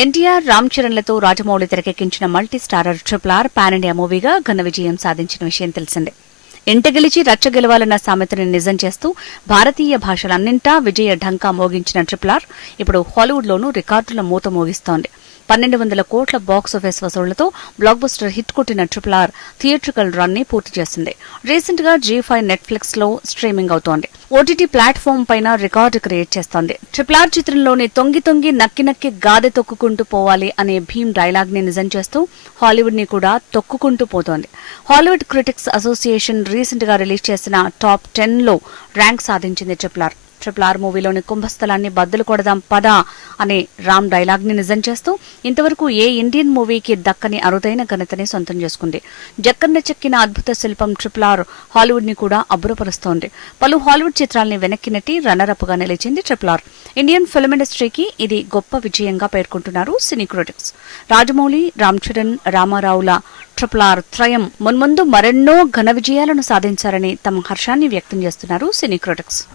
ఎన్టీఆర్, రామ్ చరణ్లతో రాజమౌళి తెరకెక్కించిన multi starrer RRR pan India మూవీగా ఘన విజయం సాధించిన విషయం తెలిసిందే. ఇంట గెలిచి రచ్చ గెలవాలన్న సామెతని నిజం చేస్తూ భారతీయ భాషలన్నింటా విజయ ఢంకా మోగించిన RRR ఇప్పుడు హాలీవుడ్లోనూ రికార్డుల మూత మోగిస్తోంది. 1200 కోట్ల బాక్సాఫీస్ వసూళ్లతో బ్లాక్ బస్టర్ హిట్ కొట్టిన RRR థియేట్రికల్ రన్ ని పూర్తి చేసింది. రీసెంట్ గా G5 నెట్ఫ్లిక్స్ లో స్ట్రీమింగ్ అవుతోంది. ఓటీటీ ప్లాట్ఫామ్ పైన రికార్డు క్రియేట్ చేస్తోంది. RRR చిత్రంలోని తొంగి తొంగి నక్కి నక్కి గాదె తొక్కుకుంటూ పోవాలి అనే భీమ్ డైలాగ్ ని నిజం చేస్తూ హాలీవుడ్ ని కూడా తొక్కుకుంటూ పోతోంది. హాలీవుడ్ క్రిటిక్స్ అసోసియేషన్ రీసెంట్ గా రిలీజ్ చేసిన టాప్ 10 లో ర్యాంక్ సాధించింది RRR మూవీలోని కుంభస్థలాన్ని బద్దలు కొడదాం పదా అనే రామ్ డైలాగ్ ని నిజం చేస్తూ ఇంతవరకు ఏ ఇండియన్ మూవీకి దక్కని అరుదైన ఘనతని సొంతం చేసుకుంది. జక్కన్న చెక్కిన అద్భుత శిల్పం RRR హాలీవుడ్ ని కూడా అబ్బురపరుస్తోంది. పలు హాలీవుడ్ చిత్రాల్ని వెనక్కి నెట్టి రన్నర్ అప్ గా నిలిచింది RRR. ఇండియన్ ఫిల్మ్ ఇండస్ట్రీకి ఇది గొప్ప విజయంగా పేర్కొంటున్నారు సినీ క్రిటిక్స్. రాజమౌళి, రామ్ చరణ్, రామారావుల RRR త్రయం మున్ముందు మరెన్నో ఘన విజయాలను సాధించారని తమ హర్షాన్ని వ్యక్తం చేస్తున్నారు సినీ క్రిటిక్స్.